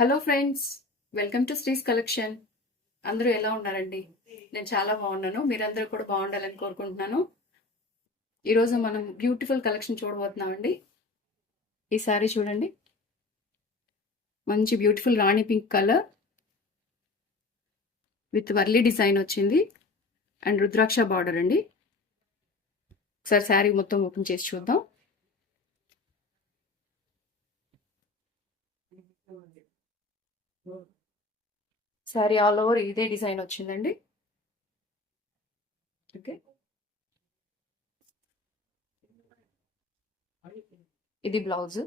Hello friends, welcome to శ్రీస్ కలెక్షన్. అందరూ ఎలా ఉన్నారండి? నేను చాలా బాగున్నాను. మీరందరూ కూడా బాగుండాలని కోరుకుంటున్నాను. ఈరోజు మనం బ్యూటిఫుల్ కలెక్షన్ చూడబోతున్నామండి. ఈ సారీ చూడండి, మంచి బ్యూటిఫుల్ రాణి pink colour with Warli design వచ్చింది అండ్ రుద్రాక్ష బార్డర్ అండి. ఒకసారి శారీ మొత్తం ఓపెన్ చేసి చూద్దాం. శారీ ఆల్ ఓవర్ ఇదే డిజైన్ వచ్చిందండి. ఓకే, ఇది బ్లౌజ్.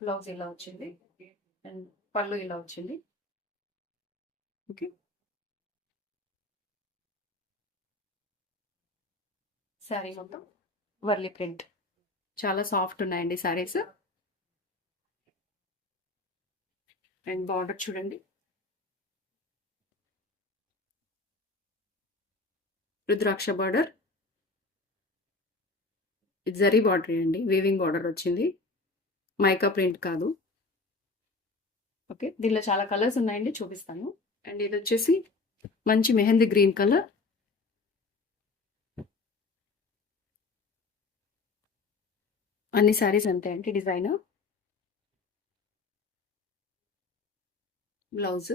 బ్లౌజ్ ఇలా వచ్చింది అండ్ పళ్ళు ఇలా వచ్చింది. ఓకే, శారీ మొత్తం వర్లీ ప్రింట్. చాలా సాఫ్ట్ ఉన్నాయండి శారీస్. అండ్ బార్డర్ చూడండి, రుద్రాక్ష బార్డర్. ఇది జరీ బార్డర్ అండి, వీవింగ్ బార్డర్ వచ్చింది, మైకా ప్రింట్ కాదు. ఓకే, దీనిలో చాలా కలర్స్ ఉన్నాయండి, చూపిస్తాను. అండ్ ఇది వచ్చేసి మంచి మెహందీ గ్రీన్ కలర్. అన్ని శారీస్ అంతే అండి. డిజైన్, బ్లౌజ్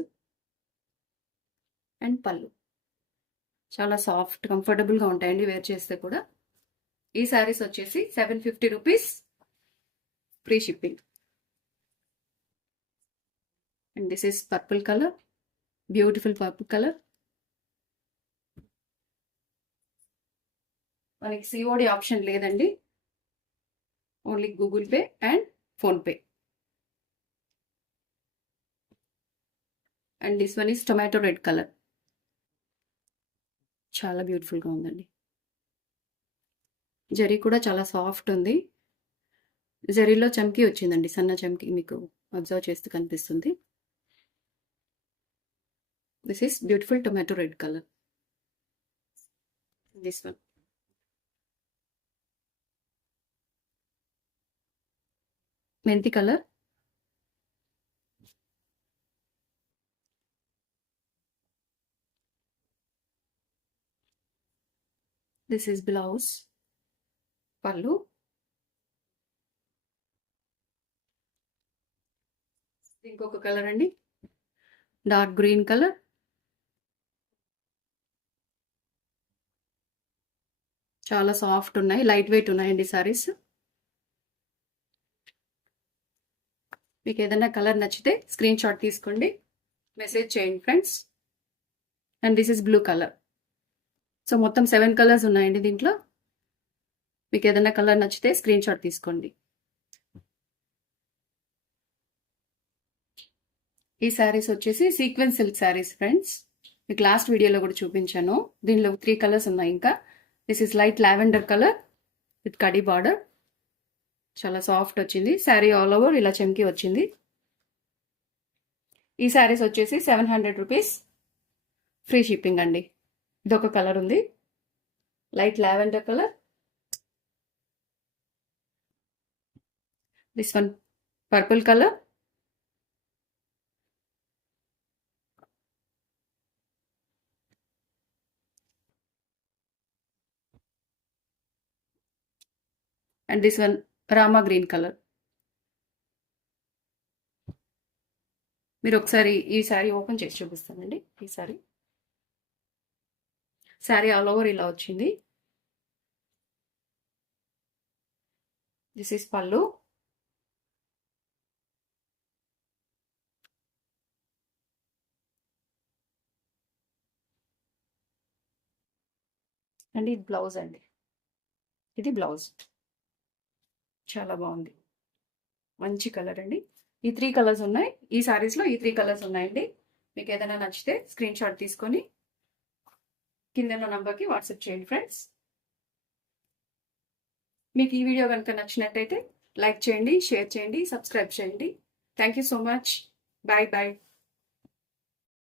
అండ్ పళ్ళు. చాలా సాఫ్ట్ కంఫర్టబుల్గా ఉంటాయండి వేర్ చేస్తే కూడా. ఈ శారీస్ వచ్చేసి 750 rupees, free shipping. And this is purple colour, beautiful purple colour. మనకి సిఓడి ఆప్షన్ లేదండి, only Google pay and PhonePe. And this one is tomato red colour. చాలా బ్యూటిఫుల్గా ఉందండి. జరీ కూడా చాలా సాఫ్ట్ ఉంది. జరీలో చమ్కీ వచ్చిందండి, సన్న చమ్కీ, మీకు అబ్జర్వ్ చేస్తూ కనిపిస్తుంది. This is beautiful tomato red colour. This one మెంతి కలర్. దిస్ ఈస్ బ్లౌజ్, పళ్ళు. ఇంకొక కలర్ అండి, డార్క్ గ్రీన్ కలర్. చాలా సాఫ్ట్ ఉన్నాయి, లైట్ వెయిట్ ఉన్నాయండి సారీస్. మీకు ఏదైనా కలర్ నచ్చితే స్క్రీన్ షాట్ తీసుకోండి, మెసేజ్ చేయండి friends. And this is blue colour. So మొత్తం 7 కలర్స్ ఉన్నాయండి దీంట్లో. మీకు ఏదైనా కలర్ నచ్చితే స్క్రీన్ షాట్ తీసుకోండి. ఈ శారీస్ వచ్చేసి సీక్వెన్స్ సిల్క్ శారీస్ ఫ్రెండ్స్. మీకు లాస్ట్ వీడియోలో కూడా చూపించాను. దీనిలో 3 కలర్స్ ఉన్నాయి ఇంకా. This is light lavender colour with khadi బార్డర్. చాలా సాఫ్ట్ వచ్చింది. శారీ ఆల్ ఓవర్ ఇలా చెంకి వచ్చింది. ఈ శారీస్ వచ్చేసి 700 రూపీస్, ఫ్రీ షిప్పింగ్ అండి. ఇదొక కలర్ ఉంది, light lavender colour. This one purple colour. And this one Rama green colour. మీరు ఒకసారి ఈ శారీ ఓపెన్ చేసి చూపిస్తానండి. ఈ శారీ ఆల్ ఓవర్ ఇలా వచ్చింది. దిస్ ఈస్ పళ్ళు. అండ్ ఇది బ్లౌజ్ అండి. ఇది బ్లౌజ్. చాలా బాగుంది, మంచి కలర్ అండి. ఈ 3 కలర్స్ ఉన్నాయి ఈ శారీస్లో. ఈ 3 కలర్స్ ఉన్నాయండి. మీకు ఏదైనా నచ్చితే స్క్రీన్ షాట్ తీసుకొని కింద నంబర్కి వాట్సాప్ చేయండి ఫ్రెండ్స్. మీకు ఈ వీడియో కనుక నచ్చినట్టయితే లైక్ చేయండి, షేర్ చేయండి, సబ్స్క్రైబ్ చేయండి. Thank you so much. Bye bye.